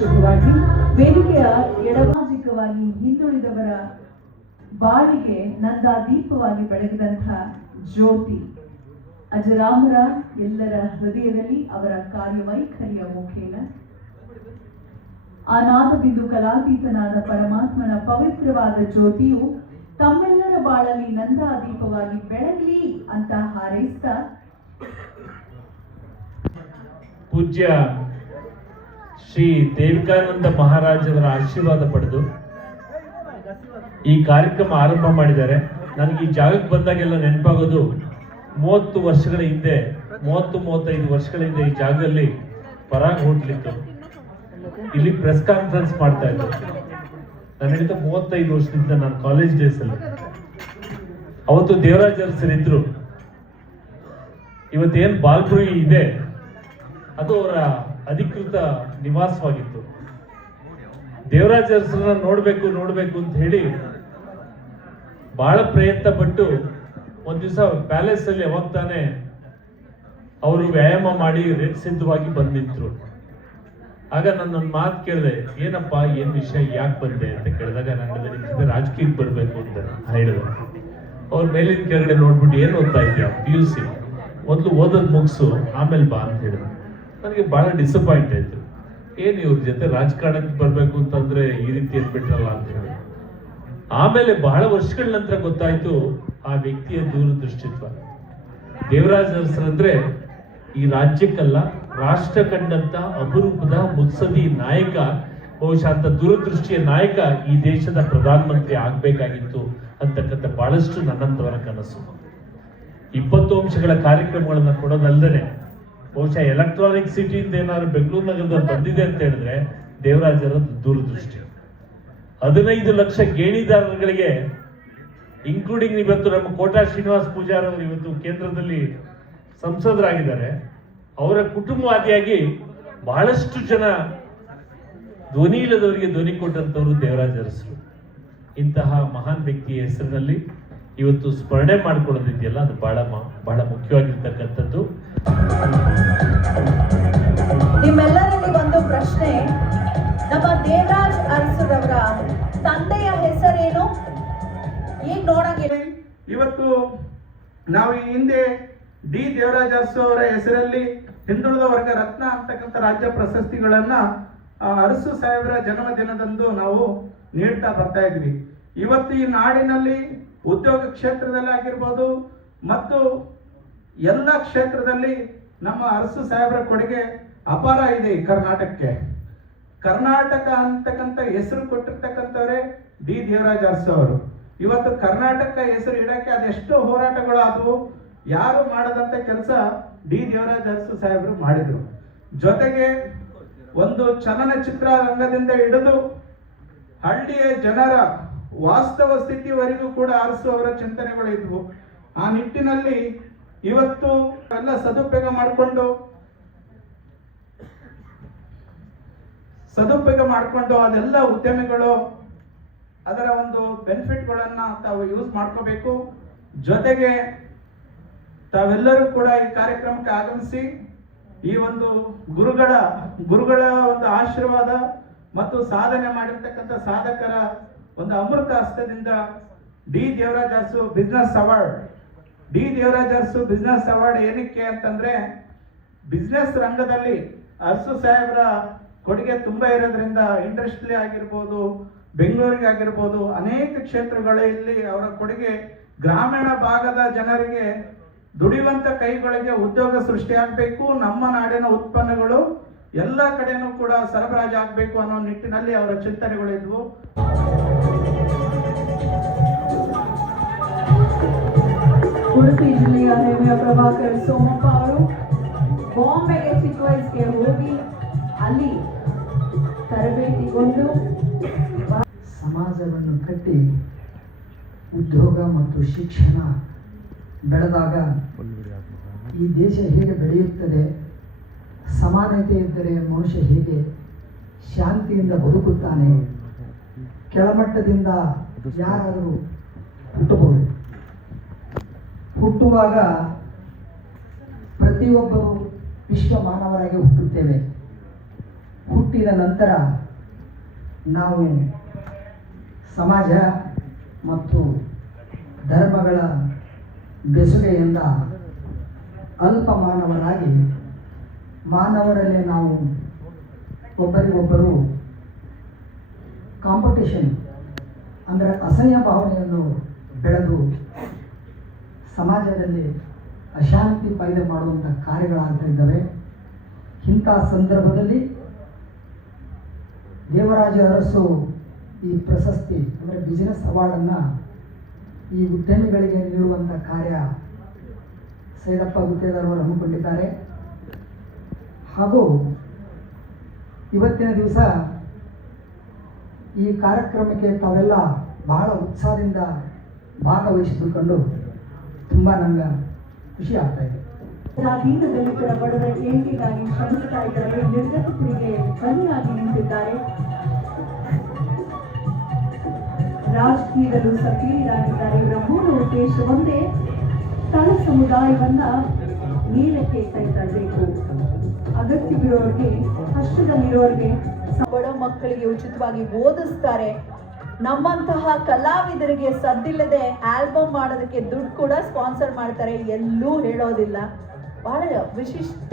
ಫಲಶ್ರುತವಾಗಿ ವೇದಿಕೆಯ ಎಡಮಾಜಿಕವಾಗಿ ಹಿಂದುಳಿದವರ ಬಾಳಿಗೆ ನಂದಾದೀಪವಾಗಿ ಬೆಳಗಿದಂಥ ಜ್ಯೋತಿ ಅಜರಾಮರ ಎಲ್ಲರ ಹೃದಯದಲ್ಲಿ ಅವರ ಕಾರ್ಯವೈಖರಿಯ ಮುಖೇನ ಆ ನಾದಬಿಂದು ಕಲಾತೀತನಾದ ಪರಮಾತ್ಮನ ಪವಿತ್ರವಾದ ಜ್ಯೋತಿಯು ತಮ್ಮೆಲ್ಲರ ಬಾಳಲ್ಲಿ ನಂದಾದೀಪವಾಗಿ ಬೆಳಗಲಿ ಅಂತ ಹಾರೈಸ್ತಾ ಪೂಜ್ಯ ಶ್ರೀ ದೇವಿಕಾನಂದ ಮಹಾರಾಜರ ಆಶೀರ್ವಾದ ಪಡೆದು ಈ ಕಾರ್ಯಕ್ರಮ ಆರಂಭ ಮಾಡಿದ್ದಾರೆ. ನನಗೆ ಈ ಜಾಗಕ್ಕೆ ಬಂದಾಗೆಲ್ಲ ನೆನಪಾಗೋದು 30 ವರ್ಷಗಳ ಹಿಂದೆ 30-35 ವರ್ಷಗಳ ಹಿಂದೆ ಈ ಜಾಗದಲ್ಲಿ ಪರಾಗ್ ಹೋಟ್ಲ್ ಇತ್ತು. ಇಲ್ಲಿ ಪ್ರೆಸ್ ಕಾನ್ಫರೆನ್ಸ್ ಮಾಡ್ತಾ ಇದ್ರು. ನಾನು ಹೇಳಿದ 35 ವರ್ಷದಿಂದ ನಾನು ಕಾಲೇಜ್ ಡೇಸ್ ಅಲ್ಲಿ ಅವತ್ತು ದೇವರಾಜ್ ಅರಸರು ಇದ್ರು. ಇವತ್ತೇನ್ ಬಾಲ್ಪುರಿ ಇದೆ ಅದು ಅವರ ಅಧಿಕೃತ ನಿವಾಸವಾಗಿತ್ತು. ದೇವರಾಜ ಅರಸರನ್ನ ನೋಡ್ಬೇಕು ಅಂತ ಹೇಳಿ ಬಹಳ ಪ್ರಯತ್ನ ಪಟ್ಟು ಒಂದ್ ದಿವಸ ಪ್ಯಾಲೇಸ್ ಅಲ್ಲಿ ಯಾವಾಗ ತಾನೆ ಅವರು ವ್ಯಾಯಾಮ ಮಾಡಿ ಸಿದ್ಧವಾಗಿ ಬಂದಿದ್ರು. ಆಗ ನನ್ನೊಂದು ಮಾತು ಕೇಳಿದೆ, ಏನಪ್ಪ ಏನ್ ವಿಷಯ, ಯಾಕೆ ಬಂದೆ ಅಂತ ಕೇಳಿದಾಗ ನಾನು ರಾಜಕೀಯಕ್ಕೆ ಬರ್ಬೇಕು ಅಂತ ಹೇಳಿದೆ. ಅವ್ರ ಮೇಲಿನ ಕೆಳಗಡೆ ನೋಡ್ಬಿಟ್ಟು ಏನ್ ಓದ್ತಾ ಇದ್ಯಾ, PUC ಮೊದ್ಲು ಓದೋದ್ ಮುಗಿಸು ಆಮೇಲೆ ಬಾ ಅಂತ ಹೇಳಿದ್ರು. ನನಗೆ ಬಹಳ ಡಿಸಪಾಯಿಂಟ್ ಆಯ್ತು. ಏನ್ ಇವ್ರ ಜೊತೆ ರಾಜಕಾರಣಕ್ಕೆ ಬರ್ಬೇಕು ಅಂತಂದ್ರೆ ಈ ರೀತಿ ಏನ್ಬಿಟ್ರಲ್ಲ ಅಂತ ಹೇಳಿ. ಆಮೇಲೆ ಬಹಳ ವರ್ಷಗಳ ನಂತರ ಗೊತ್ತಾಯ್ತು ಆ ವ್ಯಕ್ತಿಯ ದೂರದೃಷ್ಟಿತ್ವ. ದೇವರಾಜ ಅರಸರಂದ್ರೆ ಈ ರಾಜ್ಯಕ್ಕಲ್ಲ ರಾಷ್ಟ್ರ ಕಂಡಂತ ಅಪರೂಪದ ಮುತ್ಸದಿ ನಾಯಕ, ಬಹುಶಃ ಅಂತ ದೂರದೃಷ್ಟಿಯ ನಾಯಕ ಈ ದೇಶದ ಪ್ರಧಾನಮಂತ್ರಿ ಆಗ್ಬೇಕಾಗಿತ್ತು ಅಂತಕ್ಕಂಥ ಬಹಳಷ್ಟು ನನ್ನಂತವರ ಕನಸು. 20 ಅಂಶಗಳ ಕಾರ್ಯಕ್ರಮಗಳನ್ನ ಕೊಡೋದಲ್ಲದೆ ಬಹುಶಃ ಎಲೆಕ್ಟ್ರಾನಿಕ್ ಸಿಟಿಯಿಂದ ಏನಾದ್ರು ಬೆಂಗಳೂರು ನಗರದಲ್ಲಿ ಬಂದಿದೆ ಅಂತ ಹೇಳಿದ್ರೆ ದೇವರಾಜರ ದೂರದೃಷ್ಟಿ. 15 ಲಕ್ಷ ಗೇಣಿದಾರಗಳಿಗೆ ಇನ್ಕ್ಲೂಡಿಂಗ್ ಇವತ್ತು ನಮ್ಮ ಕೋಟಾ ಶ್ರೀನಿವಾಸ್ ಪೂಜಾರ್ ಅವರು ಇವತ್ತು ಕೇಂದ್ರದಲ್ಲಿ ಸಂಸದರಾಗಿದ್ದಾರೆ. ಅವರ ಕುಟುಂಬವಾದಿಯಾಗಿ ಬಹಳಷ್ಟು ಜನ ಧ್ವನಿ ಇಲ್ಲದವರಿಗೆ ಧ್ವನಿ ಕೊಟ್ಟಂತವರು ದೇವರಾಜ ಅರಸರು. ಇಂತಹ ಮಹಾನ್ ವ್ಯಕ್ತಿಯ ಹೆಸರಿನಲ್ಲಿ ಇವತ್ತು ಸ್ಮರಣೆ ಮಾಡ್ಕೊಳ್ಳೋದಿದೆಯಲ್ಲ, ಅದು ಬಹಳ ಮುಖ್ಯವಾಗಿರ್ತಕ್ಕಂಥದ್ದು. ನಿಮ್ಮೆಲ್ಲರಲ್ಲಿ ಒಂದು ಪ್ರಶ್ನೆ, ನಮ್ಮ ದೇವರಾಜ್ ಅರಸರವರ ತಂದೆಯ ಹೆಸರೇನು? ಈಗ ನೋಡಂಗಿಲ್ಲ. ಇವತ್ತು ನಾವು ಈ ಹಿಂದೆ ಡಿ ದೇವರಾಜ ಅರಸು ಅವರ ಹೆಸರಲ್ಲಿ ಹಿಂದುಳಿದ ವರ್ಗ ರತ್ನ ಅಂತಕ್ಕಂಥ ರಾಜ್ಯ ಪ್ರಶಸ್ತಿಗಳನ್ನ ಅರಸು ಸಾಹೇಬರ ಜನ್ಮದಿನದಂದು ನಾವು ನೀಡ್ತಾ ಬರ್ತಾ ಇದ್ವಿ. ಇವತ್ತು ಈ ನಾಡಿನಲ್ಲಿ ಉದ್ಯೋಗ ಕ್ಷೇತ್ರದಲ್ಲಿ ಆಗಿರ್ಬೋದು ಮತ್ತು ಎಲ್ಲ ಕ್ಷೇತ್ರದಲ್ಲಿ ನಮ್ಮ ಅರಸು ಸಾಹೇಬರ ಕೊಡುಗೆ ಅಪಾರ ಇದೆ. ಈ ಕರ್ನಾಟಕಕ್ಕೆ ಕರ್ನಾಟಕ ಅಂತಕ್ಕಂಥ ಹೆಸರು ಕೊಟ್ಟಿರ್ತಕ್ಕಂಥವರೇ ಡಿ ದೇವರಾಜ ಅರಸು ಅವರು. ಇವತ್ತು ಕರ್ನಾಟಕ ಹೆಸರು ಇಡಕ್ಕೆ ಅದೆಷ್ಟೋ ಹೋರಾಟಗಳು ಆದವು. ಯಾರು ಮಾಡದಂತ ಕೆಲಸ ಡಿ ದೇವರಾಜ ಅರಸು ಸಾಹೇಬರು ಮಾಡಿದ್ರು. ಜೊತೆಗೆ ಒಂದು ಚಲನಚಿತ್ರ ರಂಗದಿಂದ ಹಿಡಿದು ಹಳ್ಳಿಯ ಜನರ ವಾಸ್ತವ ಸ್ಥಿತಿವರೆಗೂ ಕೂಡ ಅರಸು ಅವರ ಚಿಂತನೆಗಳು ಇದ್ವು. ಆ ನಿಟ್ಟಿನಲ್ಲಿ ಇವತ್ತು ಎಲ್ಲ ಸದುಪಯೋಗ ಮಾಡಿಕೊಂಡು ಅದೆಲ್ಲ ಉದ್ಯಮಿಗಳು ಅದರ ಒಂದು ಬೆನಿಫಿಟ್ಗಳನ್ನ ತಾವು ಯೂಸ್ ಮಾಡ್ಕೋಬೇಕು. ಜೊತೆಗೆ ತಾವೆಲ್ಲರೂ ಕೂಡ ಈ ಕಾರ್ಯಕ್ರಮಕ್ಕೆ ಆಗಮಿಸಿ ಈ ಒಂದು ಗುರುಗಳ ಒಂದು ಆಶೀರ್ವಾದ ಮತ್ತು ಸಾಧನೆ ಮಾಡಿರ್ತಕ್ಕಂಥ ಸಾಧಕರ ಒಂದು ಅಮೃತ ಹಸ್ತದಿಂದ D Devaraja Arasu business award ಏನಕ್ಕೆ ಅಂತಂದ್ರೆ ಬಿಸ್ನೆಸ್ ರಂಗದಲ್ಲಿ ಅರಸು ಸಾಹೇಬರ ಕೊಡುಗೆ ತುಂಬಾ ಇರೋದ್ರಿಂದ ಇಂಡಸ್ಟ್ರಿ ಆಗಿರ್ಬೋದು, ಬೆಂಗಳೂರಿಗೆ ಆಗಿರ್ಬೋದು, ಅನೇಕ ಕ್ಷೇತ್ರಗಳಲ್ಲಿ ಅವರ ಕೊಡುಗೆ ಗ್ರಾಮೀಣ ಭಾಗದ ಜನರಿಗೆ ದುಡಿಯುವಂತ ಕೈಗಳಿಗೆ ಉದ್ಯೋಗ ಸೃಷ್ಟಿಯಾಗಬೇಕು, ನಮ್ಮ ನಾಡಿನ ಉತ್ಪನ್ನಗಳು ಎಲ್ಲ ಕಡೆನೂ ಕೂಡ ಸರಬರಾಜು ಆಗಬೇಕು ಅನ್ನೋ ನಿಟ್ಟಿನಲ್ಲಿ ಅವರ ಚಿಂತನೆಗಳಿದ್ವು. ಉಡುಪಿ ಜಿಲ್ಲೆಯ ಹೆಮ್ಮೆಯ ಪ್ರಭಾಕರ್ ಸೋಮಪ್ಪ ಅವರು ಬಾಂಬೆಗೆ ಚಿಕ್ಕ ವಯಸ್ಸಿಗೆ ಹೋಗಿ ಅಲ್ಲಿ ತರಬೇತಿಗೊಂಡು ಸಮಾಜವನ್ನು ಕಟ್ಟಿ ಉದ್ಯೋಗ ಮತ್ತು ಶಿಕ್ಷಣ ಬೆಳೆದಾಗ ಈ ದೇಶ ಹೇಗೆ ಬೆಳೆಯುತ್ತದೆ, ಸಮಾನತೆ ಇದ್ದರೆ ಮನುಷ್ಯ ಹೇಗೆ ಶಾಂತಿಯಿಂದ ಬದುಕುತ್ತಾನೆ, ಕೆಳಮಟ್ಟದಿಂದ ಯಾರಾದರೂ ಹುಟ್ಟಬಹುದು. ಹುಟ್ಟುವಾಗ ಪ್ರತಿಯೊಬ್ಬರು ವಿಶ್ವ ಮಾನವರಾಗಿ ಹುಟ್ಟುತ್ತೇವೆ. ಹುಟ್ಟಿದ ನಂತರ ನಾವು ಸಮಾಜ ಮತ್ತು ಧರ್ಮಗಳ ಬೆಸುಗೆಯಿಂದ ಅಲ್ಪ ಮಾನವರಾಗಿ ಮಾನವರಲ್ಲೇ ನಾವು ಒಬ್ಬರಿಗೊಬ್ಬರು ಕಾಂಪಿಟೇಷನ್ ಅಂದರೆ ಅಸಹ್ಯ ಭಾವನೆಯನ್ನು ಬೆಳೆದು ಸಮಾಜದಲ್ಲಿ ಅಶಾಂತಿ ಪೈದೆ ಮಾಡುವಂಥ ಕಾರ್ಯಗಳಾಗ್ತಾ ಇದ್ದಾವೆ. ಇಂಥ ಸಂದರ್ಭದಲ್ಲಿ ದೇವರಾಜ ಅರಸು ಈ ಪ್ರಶಸ್ತಿ ಅಂದರೆ ಬಿಸಿನೆಸ್ ಅವಾರ್ಡನ್ನು ಈ ಉದ್ಯಮಿಗಳಿಗೆ ನೀಡುವಂಥ ಕಾರ್ಯ ಸೈದಪ್ಪ ಗುತ್ತೇದಾರವರು ಹಮ್ಮಿಕೊಂಡಿದ್ದಾರೆ. ಹಾಗೂ ಇವತ್ತಿನ ದಿವಸ ಈ ಕಾರ್ಯಕ್ರಮಕ್ಕೆ ತಾವೆಲ್ಲ ಬಹಳ ಉತ್ಸಾಹದಿಂದ ಭಾಗವಹಿಸಿಕೊಂಡು ತುಂಬ ನನಗೆ ಖುಷಿ ಆಗ್ತಾ ಇದೆ. ದೀನದಲಿತರ ಬಡವರ ಏಳಿಗೆಗಾಗಿ ಶ್ರಮಿಸ್ತಾ ಇದ್ದಾರೆ. ನಿರ್ಗತಿಕರಿಗೆ ಧ್ವನಿಯಾಗಿ ನಿಂತಿದ್ದಾರೆ. ರಾಜಕೀಯದಲ್ಲೂ ಸಕ್ರಿಯರಾಗಿದ್ದಾರೆ. ಇವರ ಮೂಲ ಉದ್ದೇಶ ಒಂದೇ, ತಳ ಸಮುದಾಯವನ್ನ ಮೇಲಕ್ಕೆ ಕೈ ತರಬೇಕು. ಅಗತ್ಯವಿರೋರಿಗೆ, ಕಷ್ಟದಲ್ಲಿರೋರಿಗೆ, ಬಡ ಮಕ್ಕಳಿಗೆ ಉಚಿತವಾಗಿ ಓದಿಸ್ತಾರೆ. ನಮ್ಮಂತಹ ಕಲಾವಿದರಿಗೆ ಸದ್ದಿಲ್ಲದೆ ಆಲ್ಬಮ್ ಮಾಡೋದಕ್ಕೆ ದುಡ್ಡು ಕೂಡ ಸ್ಪಾನ್ಸರ್ ಮಾಡ್ತಾರೆ. ಎಲ್ಲೂ ಹೇಳೋದಿಲ್ಲ. ಬಹಳ ವಿಶಿಷ್ಟ